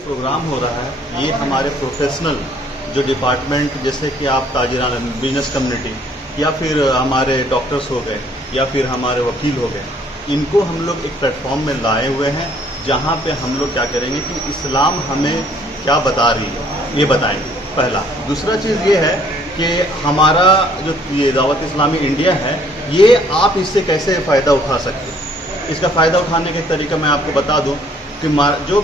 जो प्रोग्राम हो रहा है ये हमारे प्रोफेशनल जो डिपार्टमेंट जैसे कि आप ताजिराना बिजनेस कम्युनिटी या फिर हमारे डॉक्टर्स हो गए या फिर हमारे वकील हो गए, इनको हम लोग एक प्लेटफॉर्म में लाए हुए हैं जहाँ पे हम लोग क्या करेंगे कि इस्लाम हमें क्या बता रही है ये बताएंगे पहला। दूसरा चीज़ ये है कि हमारा जो ये दावत इस्लामी इंडिया है ये आप इससे कैसे फ़ायदा उठा सकते हैं। इसका फ़ायदा उठाने का तरीका मैं आपको बता दूं कि जो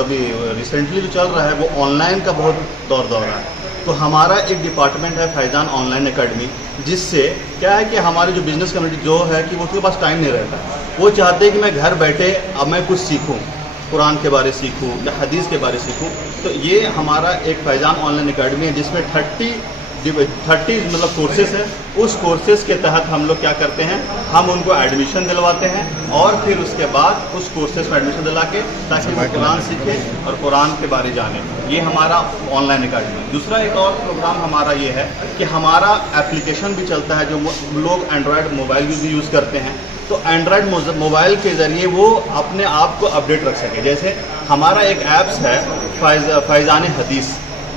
अभी रिसेंटली जो चल रहा है वो ऑनलाइन का बहुत दौर रहा है। तो हमारा एक डिपार्टमेंट है फैज़ान ऑनलाइन एकेडमी, जिससे क्या है कि हमारे जो बिज़नेस कम्युनिटी जो है कि उसके पास टाइम नहीं रहता, वो चाहते हैं कि मैं घर बैठे अब मैं कुछ सीखूं, कुरान के बारे सीखूं या हदीस के बारे सीखूं। तो ये हमारा एक फैज़ान ऑनलाइन एकेडमी है जिसमें 30 मतलब कोर्सेस है। उस कोर्सेस के तहत हम लोग क्या करते हैं, हम उनको एडमिशन दिलवाते हैं और फिर उसके बाद उस कोर्सेस में एडमिशन दिला के ताकि वो कुरान सीखें और कुरान के बारे जानें। ये हमारा ऑनलाइन एकेडमी। दूसरा एक और प्रोग्राम हमारा ये है कि हमारा एप्लीकेशन भी चलता है जो लोग एंड्रॉयड मोबाइल भी यूज़ करते हैं, तो एंड्रॉयड मोबाइल के ज़रिए वो अपने आप को अपडेट रख सके। जैसे हमारा एक ऐप्स है फैज़ान हदीस,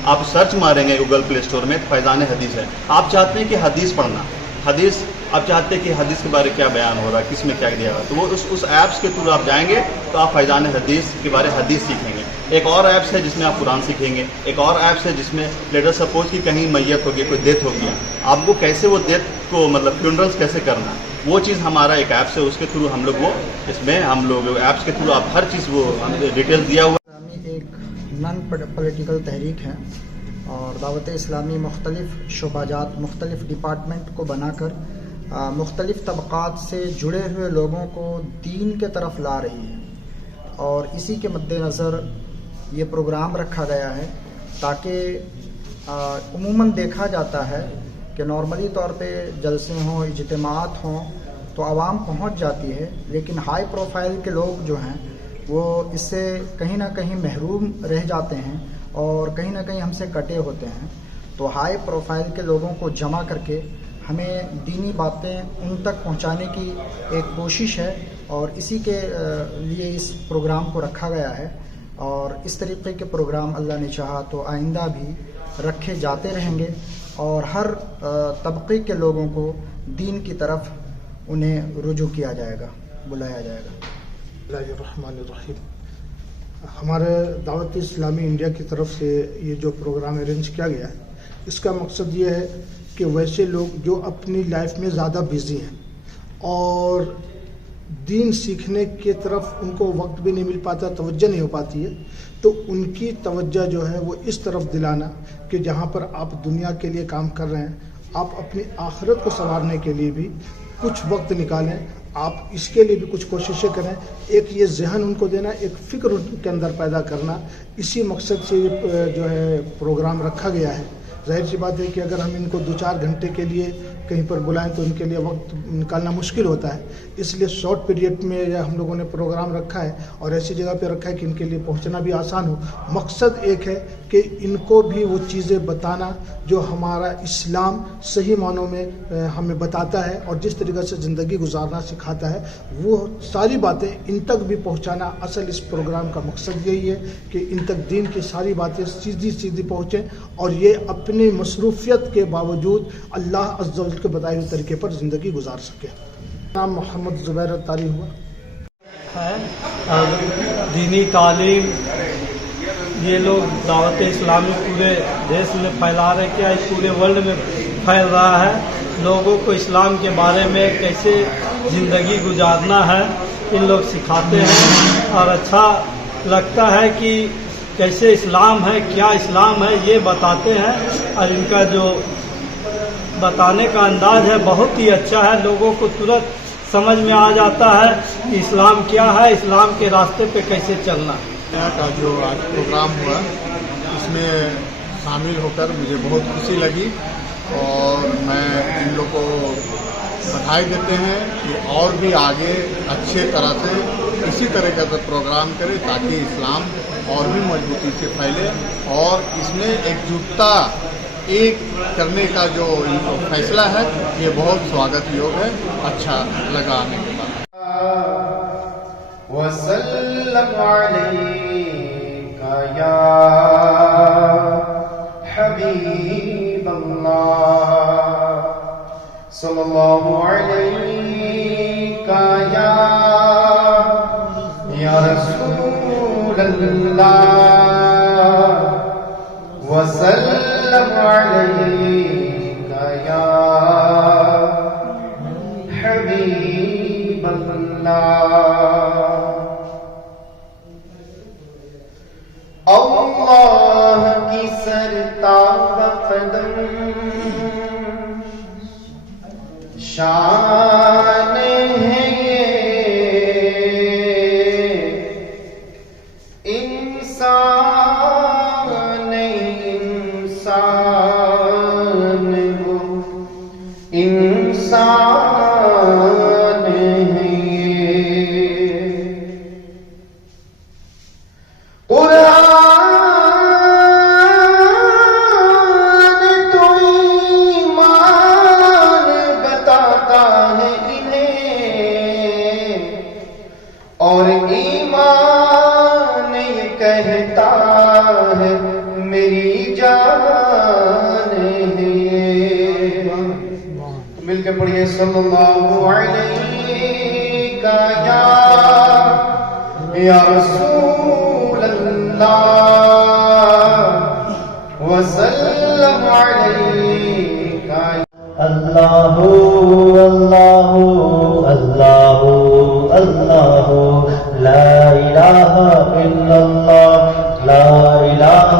आप सर्च मारेंगे गूगल प्ले स्टोर में, फैज़ान हदीस है। आप चाहते हैं कि हदीस पढ़ना, हदीस आप चाहते हैं कि हदीस के बारे क्या बयान हो रहा है, किस में क्या दिया हुआ है, तो वो उस ऐप्स के थ्रू आप जाएंगे तो आप फैज़ान हदीस के बारे हदीस सीखेंगे। एक और ऐप्स है जिसमें आप कुरान सीखेंगे। एक और ऐप्स है जिसमें लेटर सपोज कि कहीं मैयत हो गई, कोई डेथ हो गया, आपको कैसे वो डेथ को मतलब फ्यूनरल्स कैसे करना, वो चीज़ हमारा एक ऐप्स है, उसके थ्रू हम लोग वो इसमें हम लोग ऐप्स के थ्रू आप हर चीज़ वो डिटेल दिया हुआ। एक नॉन पॉलिटिकल तहरीक है और दावत इस्लामी मुख्तलिफ़ शोबाजात मुख्तलिफ़ डिपार्टमेंट को बनाकर मुख्तलिफ़ तबक़ात से जुड़े हुए लोगों को दीन के तरफ ला रही है। और इसी के मद्देनज़र ये प्रोग्राम रखा गया है ताकि उमूमन देखा जाता है कि नॉर्मली तौर पे जलसे हों, इज्तिमाआत हों तो आवाम पहुंच जाती है, लेकिन हाई प्रोफाइल के लोग जो हैं वो इससे कहीं ना कहीं महरूम रह जाते हैं और कहीं ना कहीं हमसे कटे होते हैं। तो हाई प्रोफाइल के लोगों को जमा करके हमें दीनी बातें उन तक पहुंचाने की एक कोशिश है और इसी के लिए इस प्रोग्राम को रखा गया है। और इस तरीके के प्रोग्राम अल्लाह ने चाहा तो आइंदा भी रखे जाते रहेंगे और हर तबके के लोगों को दीन की तरफ उन्हें रुजू किया जाएगा, बुलाया जाएगा। बिस्मिल्लाहिर्रहमानिर्रहीम। हमारे दावत इस्लामी इंडिया की तरफ से ये जो प्रोग्राम अरेंज किया गया है, इसका मकसद ये है कि वैसे लोग जो अपनी लाइफ में ज़्यादा बिज़ी हैं और दीन सीखने की तरफ उनको वक्त भी नहीं मिल पाता, तवज्जो नहीं हो पाती है, तो उनकी तवज्जो जो है वो इस तरफ दिलाना कि जहाँ पर आप दुनिया के लिए काम कर रहे हैं, आप अपनी आखिरत को संवारने के लिए भी कुछ वक्त निकालें, आप इसके लिए भी कुछ कोशिशें करें। एक ये जहन उनको देना, एक फ़िक्र उनके अंदर पैदा करना, इसी मकसद से ये जो है प्रोग्राम रखा गया है। जाहिर सी बात है कि अगर हम इनको 2-4 घंटे के लिए कहीं पर बुलाएं तो उनके लिए वक्त निकालना मुश्किल होता है, इसलिए शॉर्ट पीरियड में हम लोगों ने प्रोग्राम रखा है और ऐसी जगह पे रखा है कि इनके लिए पहुंचना भी आसान हो। मकसद एक है कि इनको भी वो चीज़ें बताना जो हमारा इस्लाम सही मानों में हमें बताता है और जिस तरीक़े से ज़िंदगी गुजारना सिखाता है, वो सारी बातें इन तक भी पहुँचाना असल इस प्रोग्राम का मकसद यही है कि इन तक दीन की सारी बातें सीधी पहुँचें और ये अपनी मसरूफियत के बावजूद अल्लाह अज़्ज़ा वजल के बताए हुए तरीके पर ज़िंदगी गुजार सके। नाम मोहम्मद ज़ुबैर तारी हुआ है और दीनी तालीम ये लोग दावत इस्लामी पूरे देश में फैला रहे, क्या पूरे वर्ल्ड में फैल रहा है। लोगों को इस्लाम के बारे में कैसे ज़िंदगी गुजारना है इन लोग सिखाते हैं और अच्छा लगता है कि कैसे इस्लाम है, क्या इस्लाम है ये बताते हैं और इनका जो बताने का अंदाज़ है बहुत ही अच्छा है। लोगों को तुरंत समझ में आ जाता है कि इस्लाम क्या है, इस्लाम के रास्ते पे कैसे चलना है। यहाँ का जो आज प्रोग्राम हुआ इसमें शामिल होकर मुझे बहुत खुशी लगी और मैं इन लोग को बधाई देते हैं कि और भी आगे अच्छे तरह से इसी तरह का प्रोग्राम करें ताकि इस्लाम और भी मजबूती से फैले और इसमें एकजुटता एक करने का जो इनको फैसला है ये बहुत स्वागत योग्य है। अच्छा लगा आने के बाद। वसल्लम अलैका الله وسلم عليك يا حبيب الله اللہ کی سرتاب قدم شان ہے انسان انسان وہ انسان ہے قرآن تو ایمان بتاتا ہے انہیں اور ایمان یہ کہتا ہے میری جان ہے. مل کے پڑھیے صلی اللہ علیہ یا رسول اللہ وسلم علیک. اللہ اللہ اللہ اللہ لا الہ الا اللہ لا الہ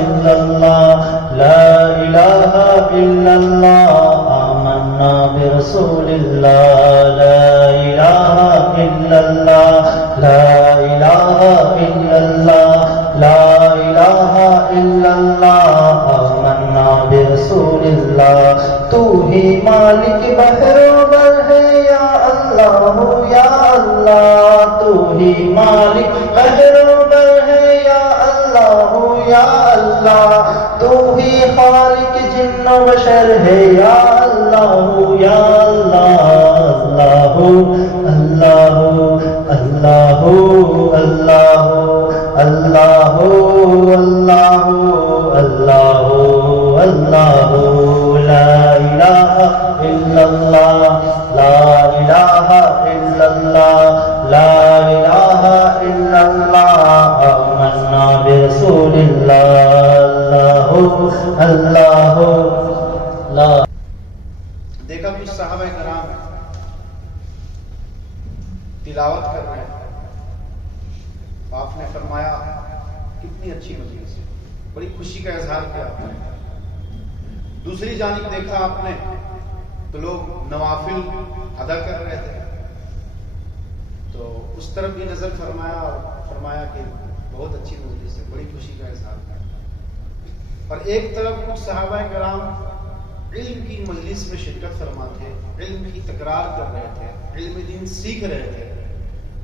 الا اللہ لا الہ الا اللہ آمنا برسول اللہ لا الہ الا اللہ لا الہ الا اللہ لا الہ الا اللہ آمنا برسول اللہ. تو ہی مالک بحر و بر ہے یا اللہ یا اللہ تو ہی مالک بحر و بر ہے یا اللہ یا اللہ تو ہی خالق جن و بشر ہے یا اللہ یا اللہ. اللہ اللہ اللہ اللہ اللہ اللہ اللہ لا الہ الا اللہ لا الہ الا اللہ لا الہ الا اللہ آمنا برسول اللہ اللہ اللہ. دیکھا کچھ صحابہ کرام تلاوت کر رہے ہیں. آپ نے فرمایا کتنی اچھی مجلس ہے, بڑی خوشی کا اظہار کیا آپ نے. دوسری جانب دیکھا آپ نے تو لوگ نوافل ادا کر رہے تھے, تو اس طرف بھی نظر فرمایا اور فرمایا کہ بہت اچھی مجلس ہے, بڑی خوشی کا اظہار کیا. اور ایک طرف کچھ صحابہ کرام علم کی مجلس میں شرکت فرما تھے, علم کی تکرار کر رہے تھے, علم دین سیکھ رہے تھے.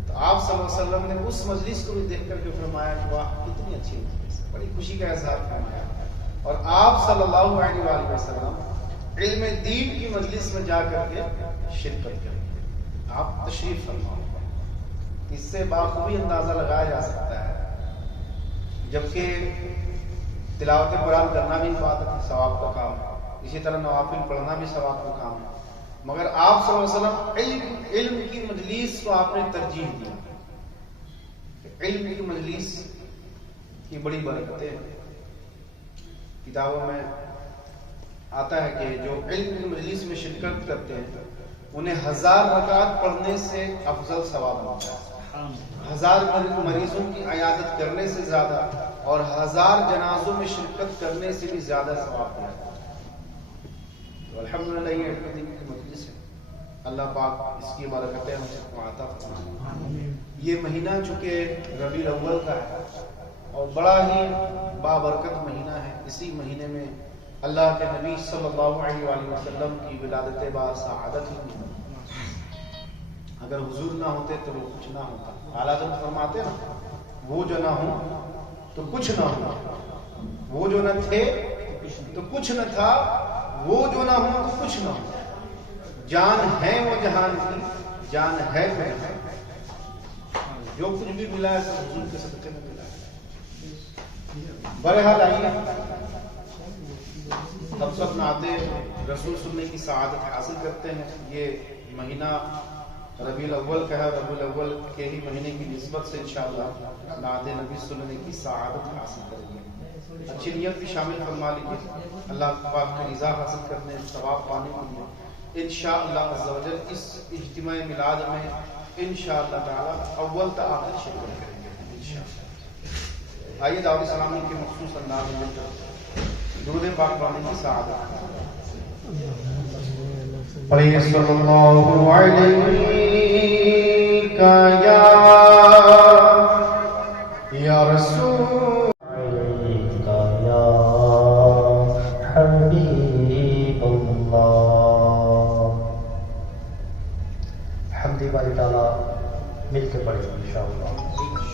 تو آپ صلی اللہ علیہ وسلم نے اس مجلس کو بھی دیکھ کر کے فرمایا کہ واہ کتنی اچھی مجلس ہے, بڑی خوشی کا اظہار فرمایا. اور آپ صلی اللہ علیہ وآلہ وسلم علم دین کی مجلس میں جا کر کے شرکت کریں, آپ تشریف فرما. اس سے بخوبی اندازہ لگایا جا سکتا ہے, جبکہ تلاوت قرآن کرنا بھی عبادت ہے, ثواب کا کام ہے, اسی طرح نوافل پڑھنا بھی ثواب کا کام ہے, مگر آپ صلی اللہ علیہ وسلم علم کی مجلس کو آپ نے ترجیح دیا. علم کی مجلس کی بڑی برکتیں ہیں. کتابوں میں آتا ہے کہ جو علم کی مجلس میں شرکت کرتے ہیں انہیں 1000 رکعت پڑھنے سے افضل ثواب ملتا ہے, 1000 مریضوں کی عیادت کرنے سے زیادہ اور 1000 جنازوں میں شرکت کرنے سے بھی زیادہ ثواب ملتا ہے. تو الحمدللہ یہ علم دین کی مجلس ہے, اللہ پاک اس کی برکتیں ہم سب کو عطا فرمائے. یہ مہینہ چونکہ ربیع الاول کا ہے اور بڑا ہی بابرکت مہینہ ہے, اسی مہینے میں اللہ کے نبی صلی اللہ علیہ وآلہ وسلم کی ولادت با سعادت ہی ہوئی. اگر حضور نہ ہوتے تو وہ کچھ نہ ہوتا. اعلیٰ حضرت فرماتے نا وہ جو نہ ہو تو کچھ نہ ہو, وہ جو نہ تھے تو کچھ نہ تھا, وہ جو نہ ہو تو کچھ نہ ہو. جان ہے وہ جہان کی, جان ہے وہ جہان. جو کچھ بھی ملا ہے سب حضور کے صدقے میں ملا ہے. بہرحال آئیے ہم سب نعت رسول سننے کی سعادت حاصل کرتے ہیں. یہ مہینہ ربیع الاول کا ہے، ربیع الاول کے ہی مہینے کی نسبت سے انشاءاللہ نعت نبی سننے کی سعادت حاصل کریں گے. اچھی نیت بھی شامل فرما لیجیے، اللہ پاک کی رضا حاصل کرنے، ثواب پانے کے لیے انشاءاللہ عز و جل اس اجتماع میلاد میں انشاءاللہ تعالی اول تا آخر شرکت کریں گے انشاءاللہ. آئیے دعوت اسلامی کے مخصوص انداز میں درود پاک پڑھنے کی سعادت. پڑھیے صلی اللہ علیہ یا رسول یا حبیب اللہ. حمدی باری تعالیٰ مل کے پڑھیں انشاءاللہ.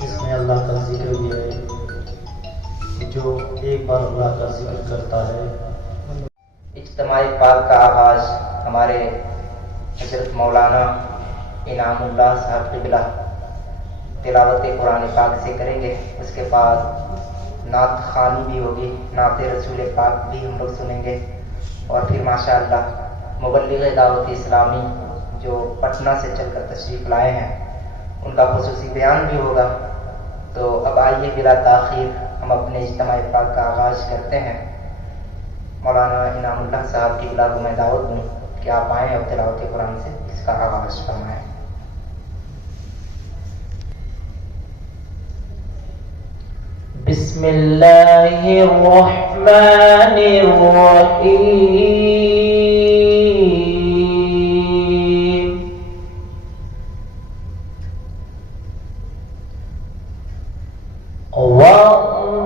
اس میں اللہ کا ذکر بھی ہے، جو ایک بار اللہ کا ذکر کرتا ہے. اجتماع پاک کا آغاز ہمارے حضرت مولانا انعام اللہ صاحب قبلہ تلاوت قرآن پاک سے کریں گے. اس کے بعد نعت خوانی بھی ہوگی، نعت رسول پاک بھی ہم لوگ سنیں گے. اور پھر ماشاءاللہ مبلغ دعوت اسلامی جو پٹنہ سے چل کر تشریف لائے ہیں ان کا خصوصی بیان بھی ہوگا. تو اب آئیے بلا تاخیر ہم اپنے اجتماع پاک کا آغاز کرتے ہیں. مولانا انعام اللہ صاحب کی بلا کو میں دعوت دوں کہ آپ آئیں اور تلاوت قرآن سے اس کا آغاز فرمائیں. بسم اللہ الرحمن الرحیم.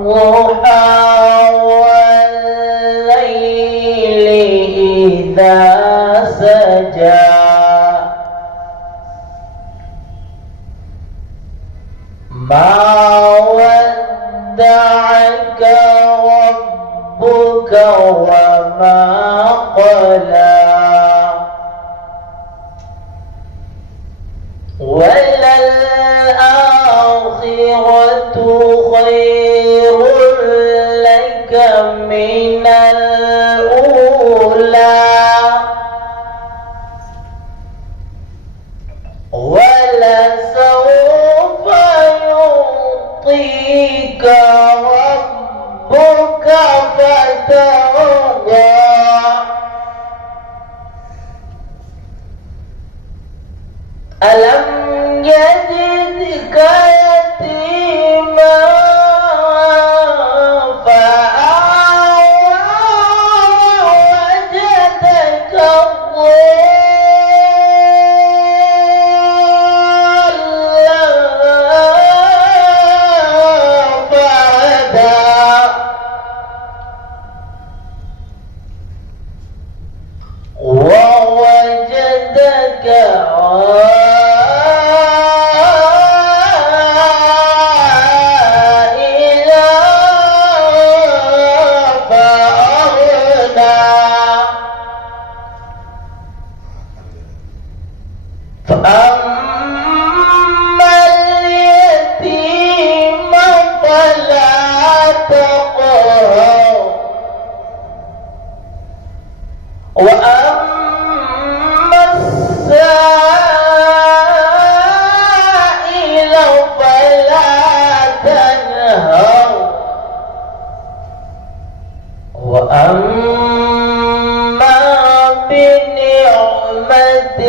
والضحى والليل إذا سجى ما ودعك ربك وما قلى وللآخرة خير لك من الأولى ولسوف يعطيك ربك فترضى. ألم يجدك يتيما فآوى ووجدك ضالا فهدى. ووجدك فأما اليتيم فلا تقهر وأما السائل فلا تنهر وأما بنعمة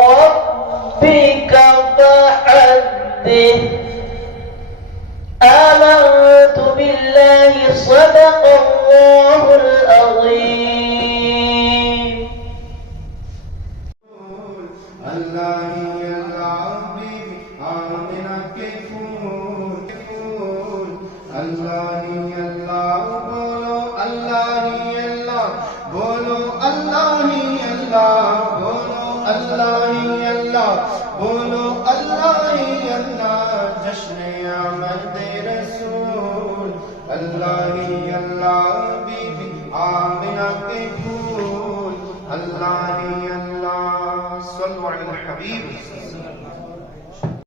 ربك فحدث. آمنت بالله صدق الله العظيم. اللہ ہی اللہ بی آمنہ کے پھول، اللہ ہی اللہ بولو، اللہ ہی اللہ بولو، اللہ ہی اللہ بولو، اللہ ہی اللہ بولو، اللہ ہی اللہ. جشن آمد رسول، اللہ ہی اللہ بی آمنہ کے پھول، اللہ ہی اللہ. صلو علی الحبیب.